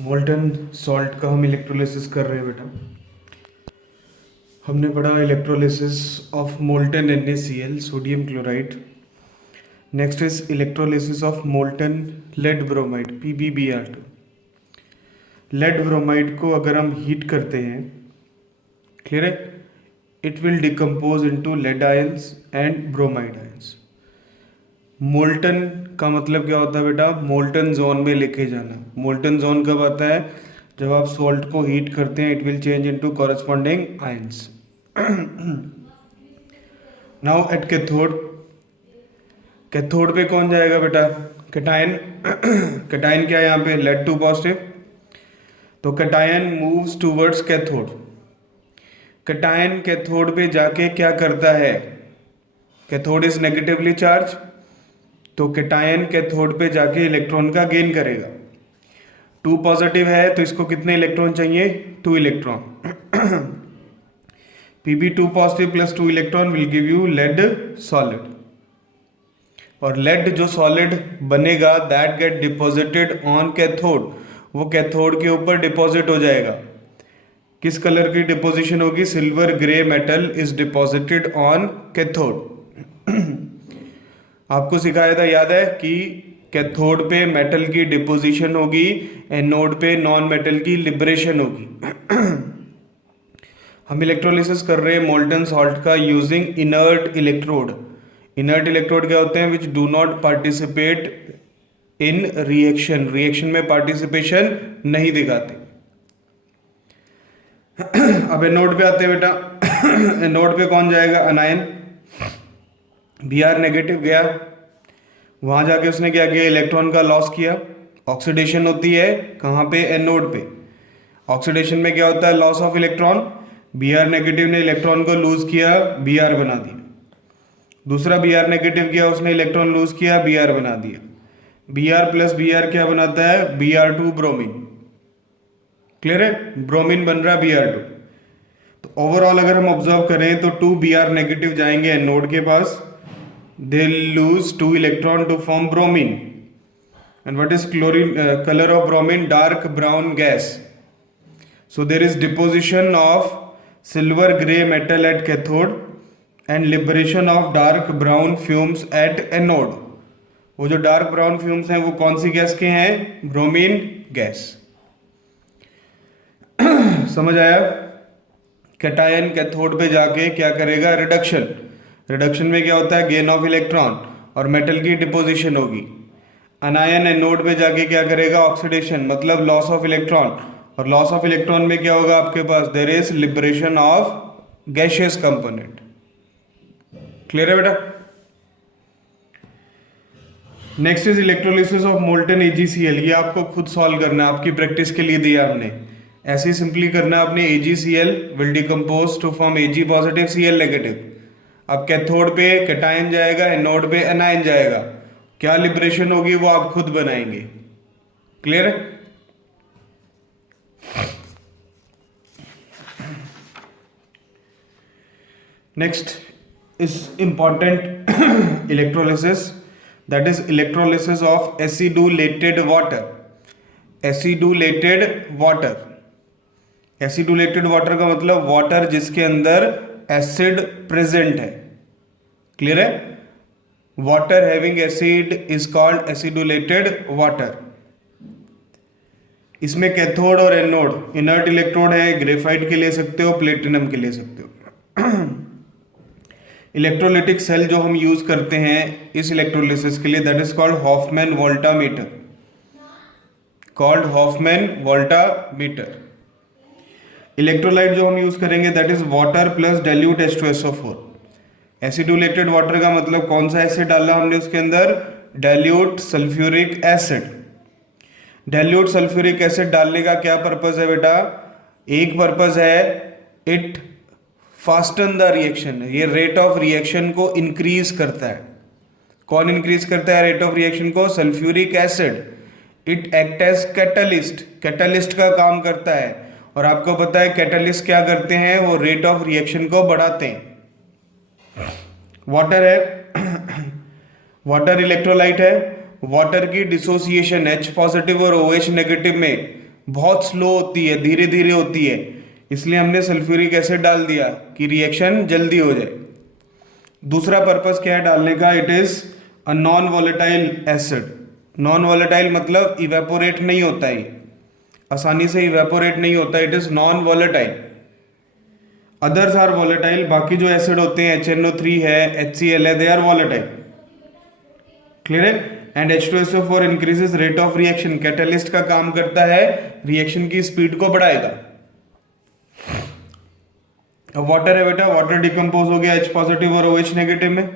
Molten salt का हम electrolysis कर रहे हैं बेटा। हमने पढ़ा electrolysis of molten NaCl sodium chloride. Next is electrolysis of molten lead bromide PbBr2। Lead bromide को अगर हम हीट करते हैं, क्लियर है, it will decompose into lead ions and bromide ions. Molten का मतलब क्या होता है बेटा? मोल्टन जोन में लेके जाना। मोल्टन जोन कब आता है? जब आप सॉल्ट को हीट करते हैं, it will change into corresponding ions. Now at cathode, cathode पे कौन जाएगा बेटा? कैटायन। कैटायन क्या है यहाँ पे? Lead 2 positive. तो cation moves towards cathode. Cation cathode पे जाके क्या करता है? कैथोड इज नेगेटिवली चार्ज, तो कैटायन कैथोड पे जाके इलेक्ट्रॉन का गेन करेगा। 2 पॉजिटिव है तो इसको कितने इलेक्ट्रॉन चाहिए? 2 electron. Pb2 positive plus 2 electron will give you lead solid. और लेड जो सॉलिड बनेगा that get deposited on cathode, वो कैथोड के ऊपर डिपॉजिट हो जाएगा। किस कलर की डिपोजिशन होगी? Silver grey metal is deposited on cathode. आपको सिखाया था, याद है, कि कैथोड पे मेटल की डिपोजिशन होगी, एनोड पे नॉन मेटल की लिबरेशन होगी। हम इलेक्ट्रोलिसिस कर रहे हैं मोल्टन सॉल्ट का using inert electrode. Inert electrode क्या होते हैं? Which do not participate in reaction, reaction में पार्टिसिपेशन नहीं दिखाते। अब एनोड पे आते हैं बेटा। एनोड पे कौन जाएगा? अनायन। Br नेगेटिव गया, वहां जाके उसने क्या किया? इलेक्ट्रॉन का लॉस किया। ऑक्सीडेशन होती है कहाँ पे? एनोड पे। ऑक्सीडेशन में क्या होता है? Loss of electron. Br negative ने इलेक्ट्रॉन को लूज किया, Br बना दिया। दूसरा Br नेगेटिव किया, उसने इलेक्ट्रॉन लूज किया, Br बना दिया। Br प्लस Br क्या बनाता है? Br2 bromine. क्लियर है? ब्रोमीन बन रहा है Br2। तो ओवरऑल अगर हम ऑब्जर्व करें तो 2 Br नेगेटिव जाएंगे एनोड के पास, they lose 2 electron to form bromine. And what is chlorine color of bromine? Dark brown gas. So there is deposition of silver gray metal at cathode and liberation of dark brown fumes at anode. वो जो dark brown fumes हैं वो कौन सी gas के हैं? Bromine gas. समझ आया? Cation cathode पे जाके क्या करेगा? रिडक्शन। रिडक्शन में क्या होता है? गेन ऑफ इलेक्ट्रॉन और मेटल की डिपोजिशन होगी। अनायन एनोड पे जाके क्या करेगा? ऑक्सीडेशन, मतलब लॉस ऑफ इलेक्ट्रॉन। और लॉस ऑफ इलेक्ट्रॉन में क्या होगा आपके पास? There is liberation of gaseous component. Clear है बेटा? Next is electrolysis of molten AgCl। ये आपको खुद सॉल्व करना है, आपकी प्रैक्टिस के लिए दिया हमने। ऐसे सिंपली करना है आपने। AgCl will decompose to form Ag positive Cl negative. अब कैथोड पे कैटायन जाएगा, एनोड पे एनायन जाएगा। क्या लिबरेशन होगी वो आप खुद बनाएंगे। क्लियर है? Next is important electrolysis, that is electrolysis of acidulated water. Acidulated water, acidulated water का मतलब वाटर जिसके अंदर एसिड प्रेजेंट है। क्लियर है? Water having acid is called acidulated water. इसमें कैथोड और एनोड, इनर्ट इलेक्ट्रोड है, ग्रेफाइट के ले सकते हो, प्लेटिनम के ले सकते हो। इलेक्ट्रोलिटिक सेल जो हम यूज करते हैं इस इलेक्ट्रोलिसिस के लिए, that is called Hofmann voltameter. Called Hofmann voltameter. Electrolyte जो हम यूज करेंगे that is water plus dilute H2SO4। Acidulated water का मतलब कौन सा एसिड डाला हमने उसके अंदर? Dilute sulphuric acid. Dilute sulphuric acid डालने का क्या पर्पस है बेटा? एक पर्पस है, इट फास्टन द रिएक्शन। ये रेट ऑफ रिएक्शन को इंक्रीज करता है। कौन इंक्रीज करता है रेट ऑफ रिएक्शन को? Sulphuric acid. It act as catalyst, catalyst का काम करता है। और आपको पता है कैटलिस्ट क्या करते हैं? वो रेट ऑफ रिएक्शन को बढ़ाते हैं। वाटर है, वाटर इलेक्ट्रोलाइट है, वाटर की डिसोसिएशन H पॉजिटिव और OH नेगेटिव में बहुत स्लो होती है, धीरे धीरे होती है, इसलिए हमने सल्फ्यूरिक एसिड डाल दिया कि रिएक्शन जल्दी हो जाए। दूसरा पर्पस क्या है डालने का? It is a non volatile acid. Non volatile मतलब इवेपोरेट नहीं होता है, आसानी से इवेपोरेट नहीं होता, it is non volatile. Others are volatile, बाकी जो एसिड होते हैं HNO3 है, HCl है, दे आर वॉलेटाइल। क्लियर है? And H2SO4 increases rate of reaction, catalyst का काम करता है, रिएक्शन की स्पीड को बढ़ाएगा। अब वाटर है बेटा, वाटर डिकम्पोज हो गया H पॉजिटिव और OH नेगेटिव में।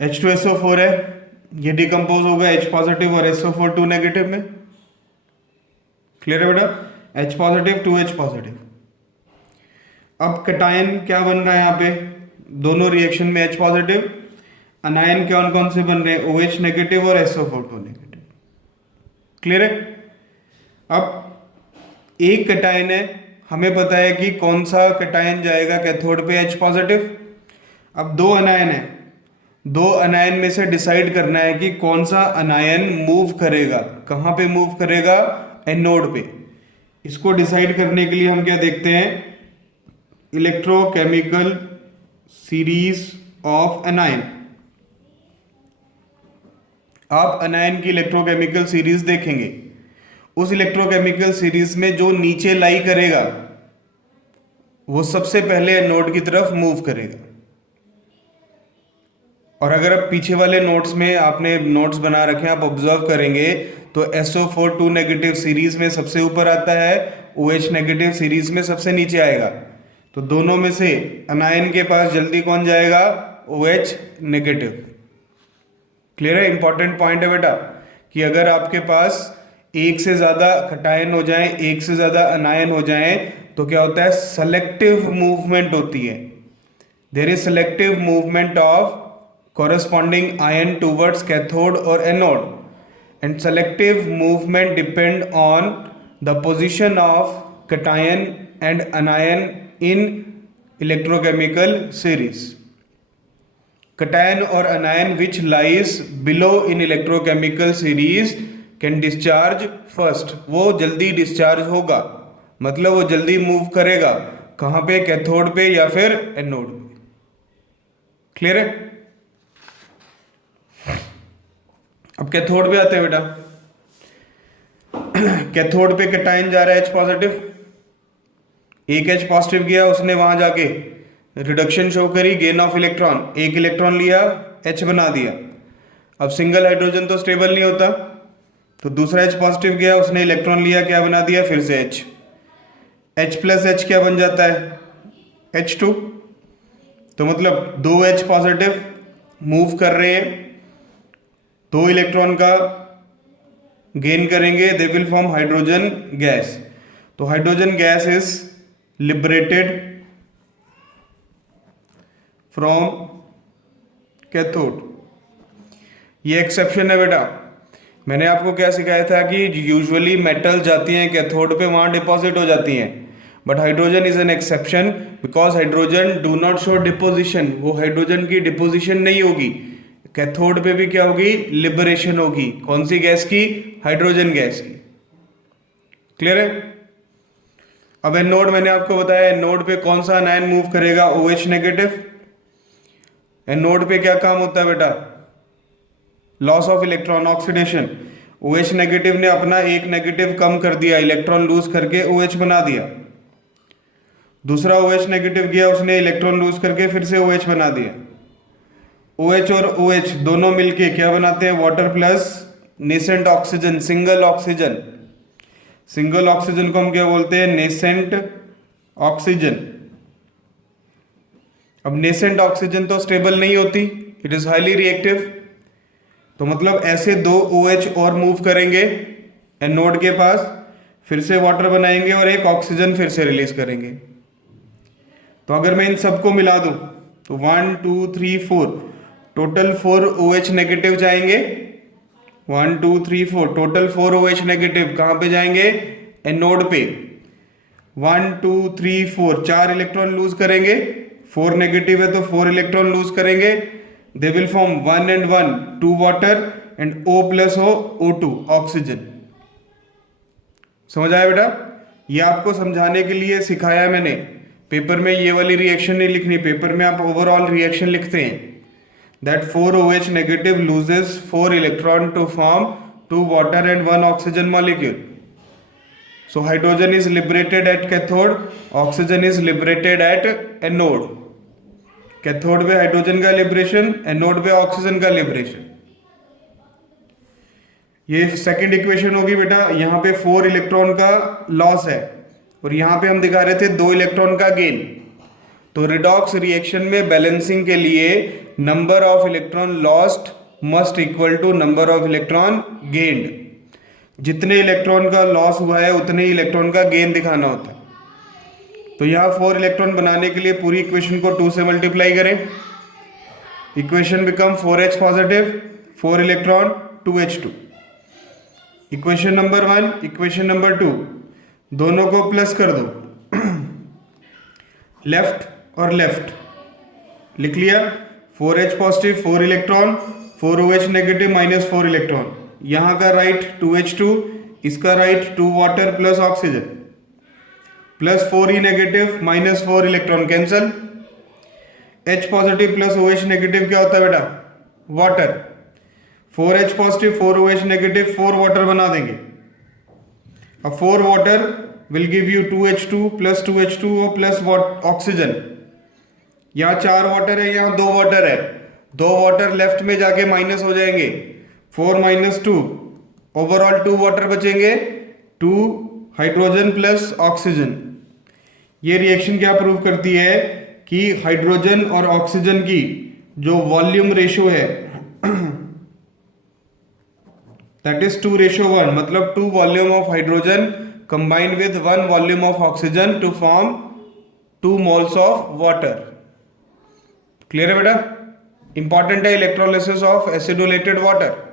H2SO4 है, ये डिकम्पोज होगा H पॉजिटिव और SO4 2 नेगेटिव में। क्लियर है बेटा? H positive 2H positive. अब कटायन क्या बन रहा है यहाँ पे? दोनों रिएक्शन में H पॉजिटिव। अनायन कौन कौन से बन रहे हैं? OH नेगेटिव और SO4 2 नेगेटिव। क्लियर है? अब एक कटायन है, हमें पता है कि कौन सा कटायन जाएगा कैथोड पे H पॉजिटिव। अब दो अनायन है, दो अनायन में से डिसाइड करना है कि कौन सा अनायन मूव करेगा, कहाँ पे मूव करेगा? एनोड पे। इसको डिसाइड करने के लिए हम क्या देखते हैं? Electrochemical series of अनायन। आप अनायन की इलेक्ट्रोकेमिकल सीरीज देखेंगे, उस इलेक्ट्रोकेमिकल सीरीज में जो नीचे लाई करेगा वो सबसे पहले एनोड की तरफ मूव करेगा। और अगर आप पीछे वाले नोट्स में आपने नोट्स बना रखे हैं, आप ऑब्जर्व करेंगे तो SO4 2 नेगेटिव सीरीज में सबसे ऊपर आता है, OH नेगेटिव सीरीज में सबसे नीचे आएगा। तो दोनों में से अनायन के पास जल्दी कौन जाएगा? OH negative. क्लियर है? इंपॉर्टेंट पॉइंट है बेटा कि अगर आपके पास एक से ज्यादा कटायन हो जाए, एक से ज्यादा अनायन हो जाए, तो क्या होता है? सेलेक्टिव मूवमेंट होती है। There is selective movement of corresponding ion towards cathode or anode, and selective movement depend on the position of cation and anion in electrochemical series. Cation or anion which lies below in electrochemical series can discharge first. वो जल्दी discharge होगा, मतलब वो जल्दी move करेगा। कहाँ पे? Cathode पे या फिर एनोड पे। क्लियर है? अब कैथोड पे आते हैं बेटा। कैथोड पे कैटायन जा रहा है H पॉजिटिव, एक H पॉजिटिव गया, उसने वहां जाके रिडक्शन शो करी, गेन ऑफ इलेक्ट्रॉन, एक इलेक्ट्रॉन लिया, H बना दिया। अब सिंगल हाइड्रोजन तो स्टेबल नहीं होता, तो दूसरा H पॉजिटिव गया, उसने इलेक्ट्रॉन लिया, क्या बना दिया? फिर से H। H प्लस H क्या बन जाता है? H2। तो मतलब दो H पॉजिटिव मूव कर रहे हैं, दो इलेक्ट्रॉन का गेन करेंगे, they will form hydrogen gas. तो hydrogen gas is liberated from cathode. ये एक्सेप्शन है बेटा। मैंने आपको क्या सिखाया था कि यूजुअली मेटल जाती हैं कैथोड पे, वहां डिपॉजिट हो जाती हैं, but hydrogen is an exception because hydrogen do not show deposition. वो हाइड्रोजन की डिपोजिशन नहीं होगी, कैथोड पे भी क्या होगी? लिबरेशन होगी। कौन सी गैस की? हाइड्रोजन गैस की। क्लियर है? अब एनोड मैंने आपको बताया, एनोड पे कौन सा अनायन मूव करेगा? OH negative. एनोड पे क्या काम होता है बेटा? Loss of electron, oxidation. OH negative ने अपना एक नेगेटिव कम कर दिया, इलेक्ट्रॉन लूज करके OH बना दिया। दूसरा OH नेगेटिव गया, उसने इलेक्ट्रॉन लूज करके फिर से OH बना दिया। OH और OH दोनों मिलके क्या बनाते हैं? Water plus nascent oxygen, single oxygen. Single oxygen को हम क्या बोलते हैं? Nascent oxygen. अब नेसेंट ऑक्सीजन तो स्टेबल नहीं होती, इट इज हाईली रिएक्टिव। तो मतलब ऐसे दो OH और मूव करेंगे एनोड के पास, फिर से वाटर बनाएंगे और एक ऑक्सीजन फिर से रिलीज करेंगे। तो अगर मैं इन सबको मिला दूं तो 1 2 3 4 टोटल 4 OH नेगेटिव जाएंगे। 1 2 3 4 टोटल 4 OH नेगेटिव कहाँ पे जाएंगे? एनोड पे। 1 2 3 4 4 इलेक्ट्रॉन लूज करेंगे, 4 नेगेटिव है तो 4 इलेक्ट्रॉन लूज करेंगे, they will form 1 and 1 2 water, and O plus हो O2 ऑक्सीजन। समझ आया बेटा? ये आपको समझाने के लिए सिखाया मैंने। पेपर में ये वाली रिएक्शन नहीं लिखनी, पेपर में आप ओवरऑल रिएक्शन लिखते हैं that 4OH negative loses 4 electron to form 2 water and 1 oxygen molecule. So hydrogen is liberated at cathode, oxygen is liberated at anode. Cathode पे हाइड्रोजन का लिबरेशन, एनोड पे ऑक्सीजन का लिबरेशन। ये second equation होगी बेटा। यहाँ पे 4 इलेक्ट्रॉन का लॉस है और यहाँ पे हम दिखा रहे थे 2 इलेक्ट्रॉन का गेन। तो रिडॉक्स रिएक्शन में बैलेंसिंग के लिए number of electron lost must equal to number of electron gained. जितने इलेक्ट्रॉन का लॉस हुआ है उतने ही इलेक्ट्रॉन का गेन दिखाना होता है। तो यहाँ 4 इलेक्ट्रॉन बनाने के लिए पूरी इक्वेशन को 2 से मल्टीप्लाई करें। Equation become 4H positive, 4 electron 2H2। Equation number 1, equation number 2 दोनों को प्लस कर दो लेफ्ट और लेफ्ट। लिख लिया 4H positive 4 electron, 4OH negative minus 4 electron. यहाँ का राइट 2H2, इसका right 2 water plus oxygen, plus 4E negative minus 4 electron cancel. H positive plus OH negative क्या होता है बेटा? Water. 4H positive 4OH negative 4 water बना देंगे। अब 4 water will give you 2H2 plus 2H2O plus oxygen. यहाँ 4 water है, यहाँ 2 वाटर है। 2 वाटर लेफ्ट में जाके माइनस हो जाएंगे, 4 माइनस 2, ओवरऑल 2 वाटर बचेंगे, 2 हाइड्रोजन प्लस ऑक्सीजन। ये रिएक्शन क्या प्रूव करती है कि हाइड्रोजन और ऑक्सीजन की जो वॉल्यूम रेशो है दैट इज 2:1, मतलब 2 volume of hydrogen combined with 1 volume of oxygen to form 2 moles of water. Clear है बेटा? इंपॉर्टेंट है इलेक्ट्रोलिसिस ऑफ एसिडोलेटेड वाटर।